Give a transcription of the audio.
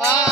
Bye.